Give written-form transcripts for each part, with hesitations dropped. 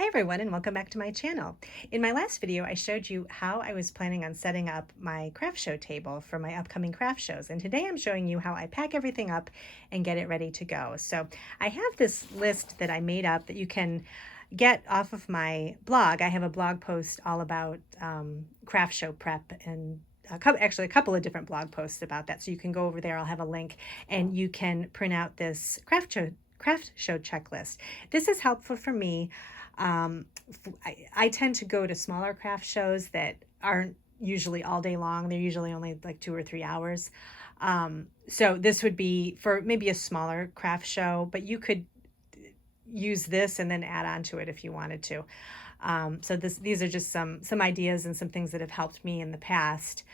Hi everyone, and welcome back to my channel. In my last video, I showed you how I was planning on setting up my craft show table for my upcoming craft shows. And today I'm showing you how I pack everything up and get it ready to go. So I have this list that I made up that you can get off of my blog. I have a blog post all about craft show prep, and actually a couple of different blog posts about that. So you can go over there, I'll have a link, and you can print out this craft show checklist. This is helpful for me. I tend to go to smaller craft shows that aren't usually all day long. They're usually only like 2 or 3 hours. So this would be for maybe a smaller craft show, but you could use this and then add on to it if you wanted to. So these are just some ideas and some things that have helped me in the past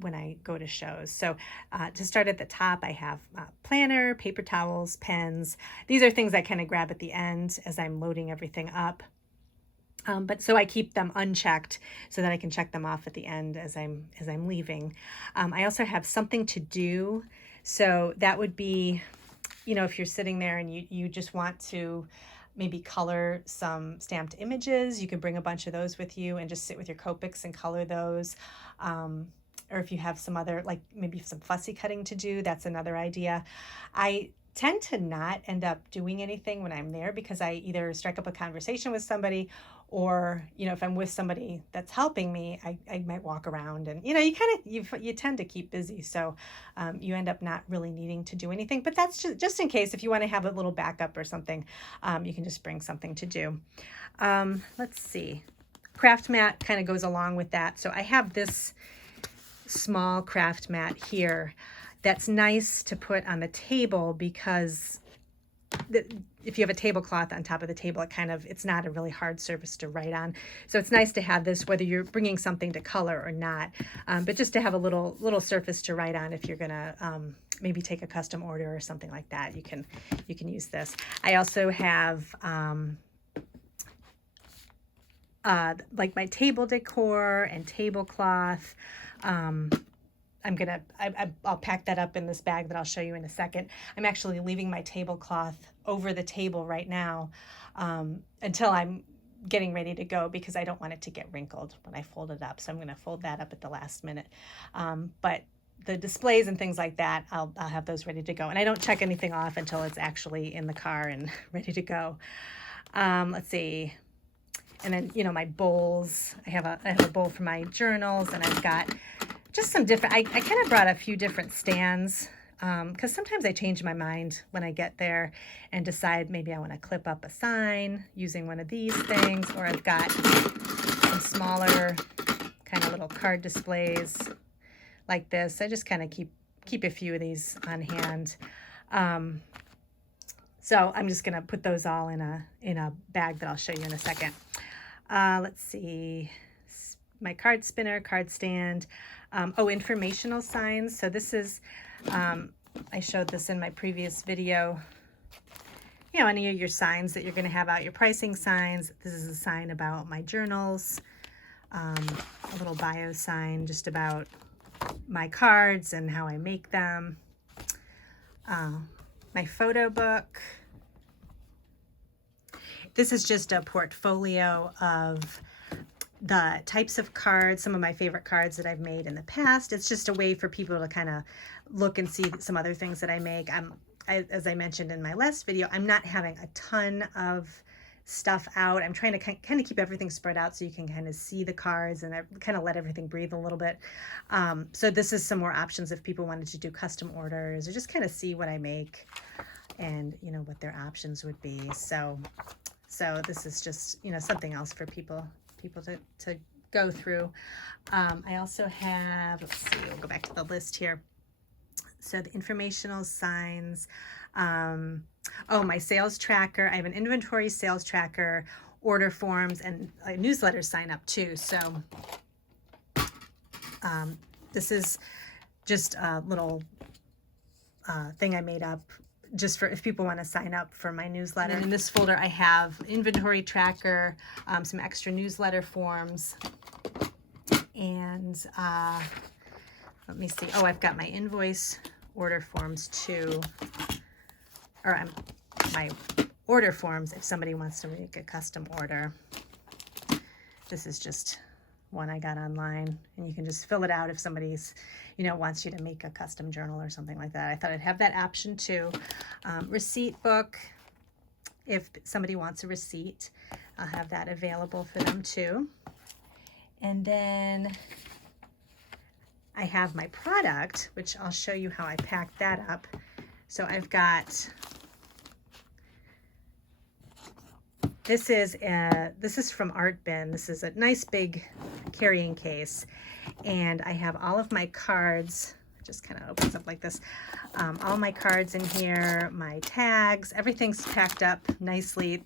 when I go to shows. So to start at the top, I have planner, paper towels, pens. These are things I kind of grab at the end as I'm loading everything up. But so I keep them unchecked so that I can check them off at the end as I'm leaving. I also have something to do. So that would be, if you're sitting there and you just want to maybe color some stamped images, you can bring a bunch of those with you and just sit with your Copics and color those. Or if you have some other, like maybe some fussy cutting to do, that's another idea. I tend to not end up doing anything when I'm there because I either strike up a conversation with somebody, or if I'm with somebody that's helping me, I might walk around, and you tend to keep busy, so you end up not really needing to do anything. But that's just in case, if you want to have a little backup or something, you can just bring something to do. Let's see, craft mat kind of goes along with that. So I have this small craft mat here that's nice to put on the table because if you have a tablecloth on top of the table, it's not a really hard surface to write on. So it's nice to have this, whether you're bringing something to color or not, but just to have a little surface to write on if you're gonna maybe take a custom order or something like that. You can use this. I also have like my table decor and tablecloth. I'll pack that up in this bag that I'll show you in a second. I'm actually leaving my tablecloth over the table right now until I'm getting ready to go, because I don't want it to get wrinkled when I fold it up. So I'm going to fold that up at the last minute. But the displays and things like that, I'll have those ready to go. And I don't check anything off until it's actually in the car and ready to go. Let's see. And then, my bowls. I have a bowl for my journals, and I've got just some different, I kind of brought a few different stands because sometimes I change my mind when I get there and decide maybe I want to clip up a sign using one of these things, or I've got some smaller kind of little card displays like this. I just kind of keep a few of these on hand. So I'm just going to put those all in a bag that I'll show you in a second. Let's see, my card spinner, card stand. Informational signs. So this is, I showed this in my previous video. Any of your signs that you're going to have out, your pricing signs. This is a sign about my journals, a little bio sign just about my cards and how I make them. My photo book. This is just a portfolio of the types of cards, some of my favorite cards that I've made in the past. It's just a way for people to kind of look and see some other things that I make. As I mentioned in my last video, I'm not having a ton of stuff out. I'm trying to kind of keep everything spread out so you can kind of see the cards and kind of let everything breathe a little bit. So this is some more options if people wanted to do custom orders or just kind of see what I make and what their options would be. So this is just something else for people to go through. I also have, let's see, we'll go back to the list here. So the informational signs. My sales tracker. I have an inventory sales tracker, order forms, and a newsletter sign up too. So this is just a little thing I made up just for if people want to sign up for my newsletter. And in this folder, I have inventory tracker, some extra newsletter forms, and let me see. I've got my invoice order forms too, or my order forms if somebody wants to make a custom order. This is just one I got online, and you can just fill it out if somebody's, wants you to make a custom journal or something like that. I thought I'd have that option too. Receipt book, if somebody wants a receipt, I'll have that available for them too. And then I have my product, which I'll show you how I packed that up. So I've got, this is from Art Bin. This is a nice big carrying case, and I have all of my cards. It just kind of opens up like this. All my cards in here, my tags, everything's packed up nicely.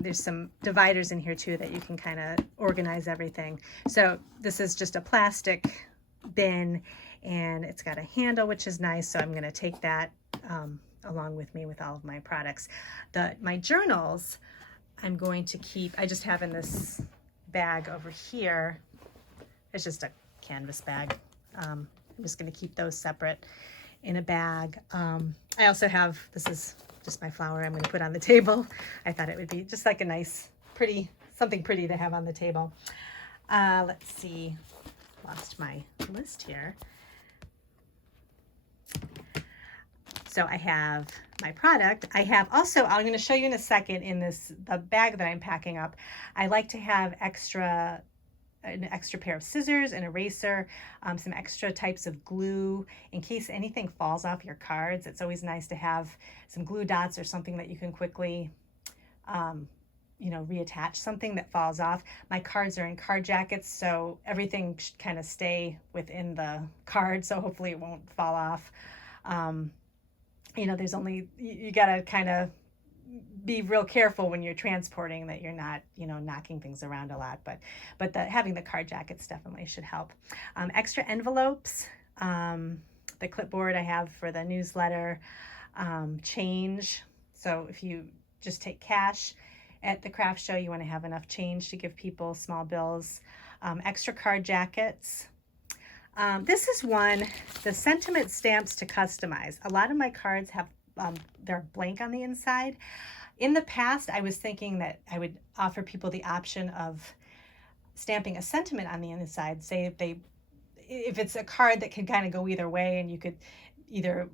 There's some dividers in here too that you can kind of organize everything. So this is just a plastic bin, and it's got a handle, which is nice. So I'm going to take that along with me with all of my products. My journals, I'm going to keep, I just have in this bag over here. It's just a canvas bag. I'm just going to keep those separate in a bag. I also have, this is just my flower I'm going to put on the table. I thought it would be just like a nice, pretty, something pretty to have on the table. Let's see, lost my list here. So I have my product. I have also, I'm going to show you in a second in the bag that I'm packing up, I like to have an extra pair of scissors, an eraser, some extra types of glue in case anything falls off your cards. It's always nice to have some glue dots or something that you can quickly, reattach something that falls off. My cards are in card jackets, so everything should kind of stay within the card, so hopefully it won't fall off. There's only, you gotta kind of be real careful when you're transporting that you're not, knocking things around a lot, but having the card jackets definitely should help. Extra envelopes, the clipboard I have for the newsletter, change. So if you just take cash at the craft show, you want to have enough change to give people small bills. Extra card jackets. This is one, the sentiment stamps to customize. A lot of my cards have, they're blank on the inside. In the past, I was thinking that I would offer people the option of stamping a sentiment on the inside. Say if it's a card that can kind of go either way, and you could either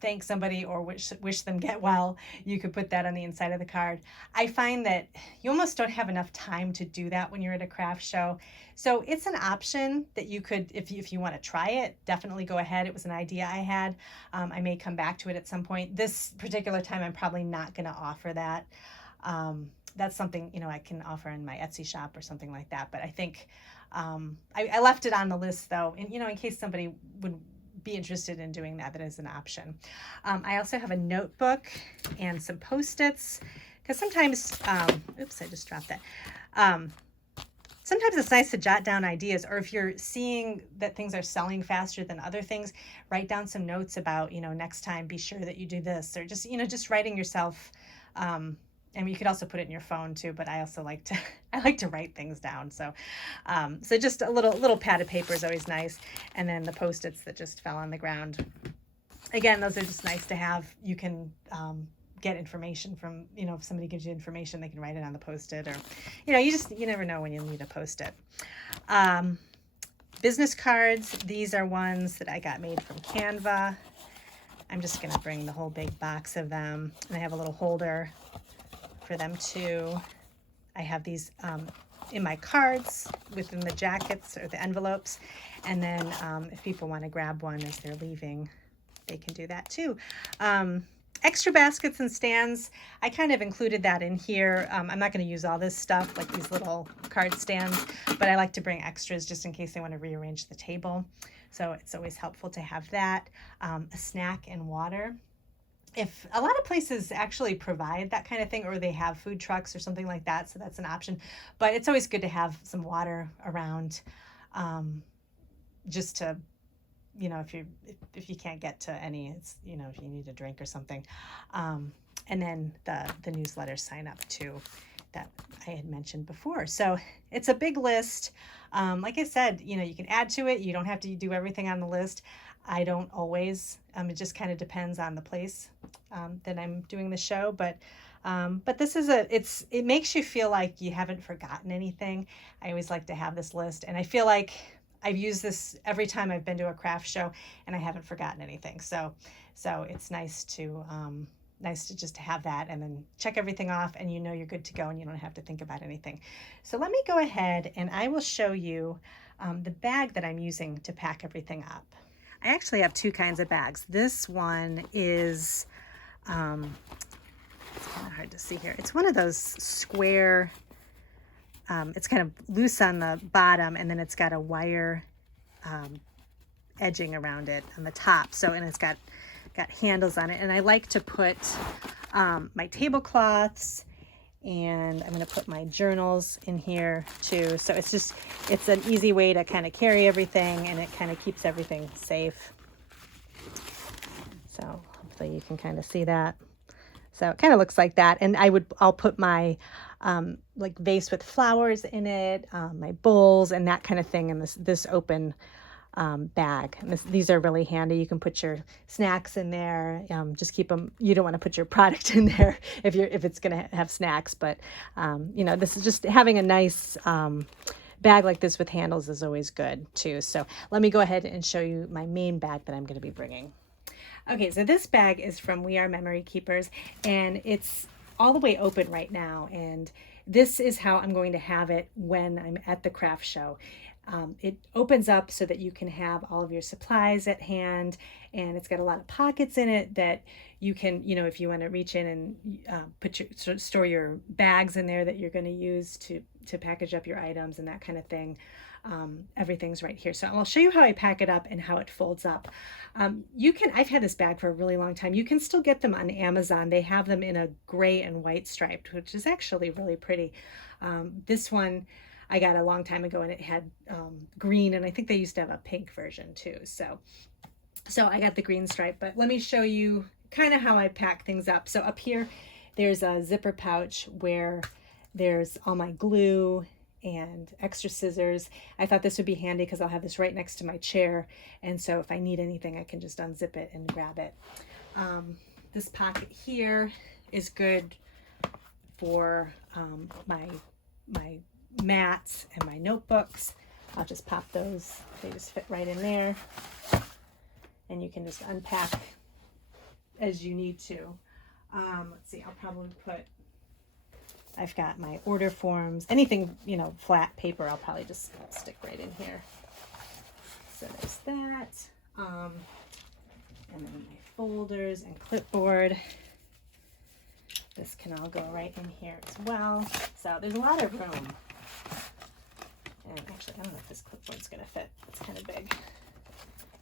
thank somebody or wish them get well, you could put that on the inside of the card. I find that you almost don't have enough time to do that when you're at a craft show. So it's an option that you could, if you want to try it, definitely go ahead. It was an idea I had. I may come back to it at some point. This particular time, I'm probably not going to offer that. That's something, I can offer in my Etsy shop or something like that. But I think I left it on the list though, and in case somebody would be interested in doing that, that is an option. I also have a notebook and some Post-its, because sometimes, oops, I just dropped that. Sometimes it's nice to jot down ideas, or if you're seeing that things are selling faster than other things, write down some notes about, next time be sure that you do this, or just, just writing yourself. And you could also put it in your phone too, but I also like to write things down. So, so just a little pad of paper is always nice. And then the Post-its that just fell on the ground. Again, those are just nice to have. You can get information from, if somebody gives you information, they can write it on the Post-it, or, you never know when you need a Post-it. Business cards. These are ones that I got made from Canva. I'm just going to bring the whole big box of them. And I have a little holder for them too. I have these in my cards within the jackets or the envelopes, and then if people want to grab one as they're leaving, they can do that too. Extra baskets and stands, I kind of included that in here. I'm not going to use all this stuff like these little card stands, but I like to bring extras just in case they want to rearrange the table. So it's always helpful to have that. A snack and water. If a lot of places actually provide that kind of thing, or they have food trucks or something like that, so that's an option. But it's always good to have some water around, just to, if you can't get to any, it's, if you need a drink or something. And then the newsletter sign up too, that I had mentioned before. So it's a big list. Like I said, you can add to it. You don't have to do everything on the list. I don't always. It just kind of depends on the place that I'm doing the show. But But this is it makes you feel like you haven't forgotten anything. I always like to have this list, and I feel like I've used this every time I've been to a craft show and I haven't forgotten anything. So it's nice to just have that and then check everything off, and you know you're good to go and you don't have to think about anything. So let me go ahead and I will show you the bag that I'm using to pack everything up. I actually have two kinds of bags. This one is, it's kind of hard to see here. It's one of those square, it's kind of loose on the bottom, and then it's got a wire edging around it on the top. So, and it's got handles on it. And I like to put my tablecloths, and I'm going to put my journals in here too. So it's an easy way to kind of carry everything, and it kind of keeps everything safe. So hopefully you can kind of see that. So it kind of looks like that. And I'll put my like vase with flowers in it, my bowls and that kind of thing in this open bag. And these are really handy. You can put your snacks in there. Just keep them. You don't want to put your product in there if it's going to have snacks. But you know, this is just having a nice bag like this with handles is always good too. So let me go ahead and show you my main bag that I'm going to be bringing. Okay, so this bag is from We Are Memory Keepers, and it's all the way open right now. And this is how I'm going to have it when I'm at the craft show. It opens up so that you can have all of your supplies at hand, and it's got a lot of pockets in it that you can, you know, if you want to reach in and store your bags in there that you're going to use to package up your items and that kind of thing. Everything's right here. So I'll show you how I pack it up and how it folds up. I've had this bag for a really long time. You can still get them on Amazon. They have them in a gray and white striped, which is actually really pretty. This one I got a long time ago, and it had green, and I think they used to have a pink version too. So I got the green stripe, but let me show you kind of how I pack things up. So up here, there's a zipper pouch where there's all my glue and extra scissors. I thought this would be handy because I'll have this right next to my chair, and so if I need anything, I can just unzip it and grab it. This pocket here is good for my mats and my notebooks. I'll just pop those. They just fit right in there, and you can just unpack as you need to. Let's see, I'll probably I've got my order forms, anything, you know, flat paper, I'll probably just stick right in here. So there's that. And then my folders and clipboard. This can all go right in here as well. So there's a lot of room. And actually, I don't know if this clipboard's going to fit. It's kind of big.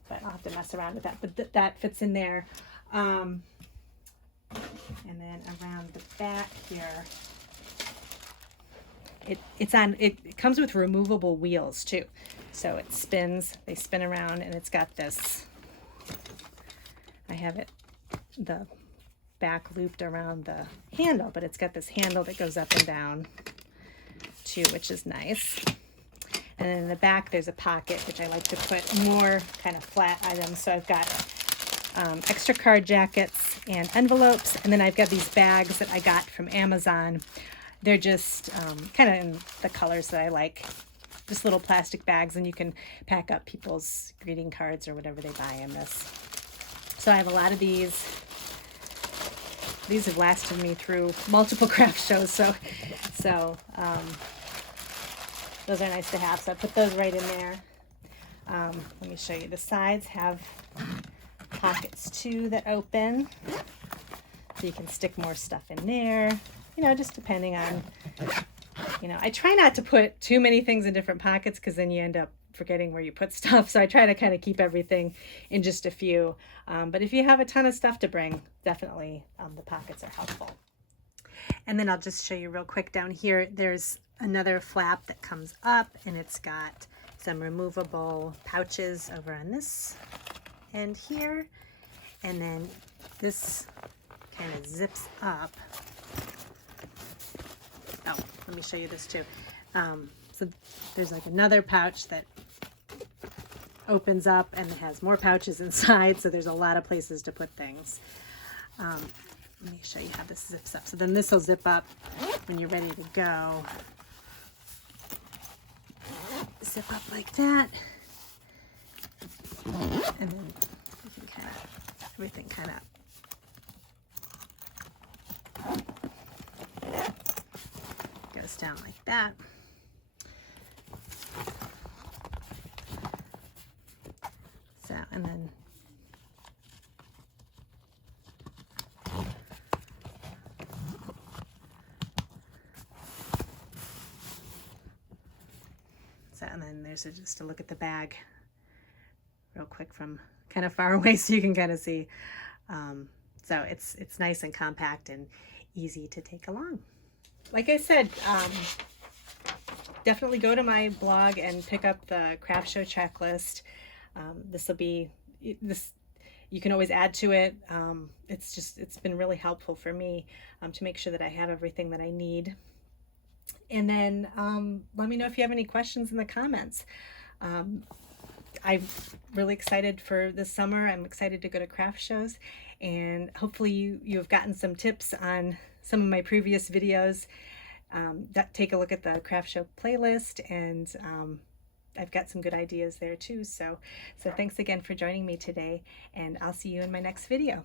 But I'll have to mess around with that. But that fits in there. And then around the back here, it comes with removable wheels too. So it spins, they spin around, and it's got this, I have the back looped around the handle, but it's got this handle that goes up and down too, which is nice. And then in the back, there's a pocket, which I like to put more kind of flat items. So I've got extra card jackets and envelopes, and then I've got these bags that I got from Amazon. They're just kind of in the colors that I like, just little plastic bags, and you can pack up people's greeting cards or whatever they buy in this. So I have a lot of these. These have lasted me through multiple craft shows, so those are nice to have. So I put those right in there. Let me show you. The sides have pockets too that open, so you can stick more stuff in there. You know, just depending on, you know, I try not to put too many things in different pockets because then you end up forgetting where you put stuff. So I try to kind of keep everything in just a few. But if you have a ton of stuff to bring, definitely the pockets are helpful. And then I'll just show you real quick down here. There's another flap that comes up, and it's got some removable pouches over on this end here. And then this kind of zips up. Oh, let me show you this too. So there's like another pouch that opens up and it has more pouches inside, so there's a lot of places to put things. let me show you how this zips up. So then this will zip up when you're ready to go. Zip up like that. And then you can kind of, everything kind of goes down like that. So, and then and then there's just a look at the bag real quick from kind of far away so you can kind of see. So it's nice and compact and easy to take along. Like I said, definitely go to my blog and pick up the craft show checklist. This will be, you can always add to it. It's been really helpful for me to make sure that I have everything that I need. And then let me know if you have any questions in the comments. I'm really excited for this summer. I'm excited to go to craft shows, and hopefully you have gotten some tips on some of my previous videos. Take a look at the craft show playlist, and I've got some good ideas there too. So thanks again for joining me today, and I'll see you in my next video.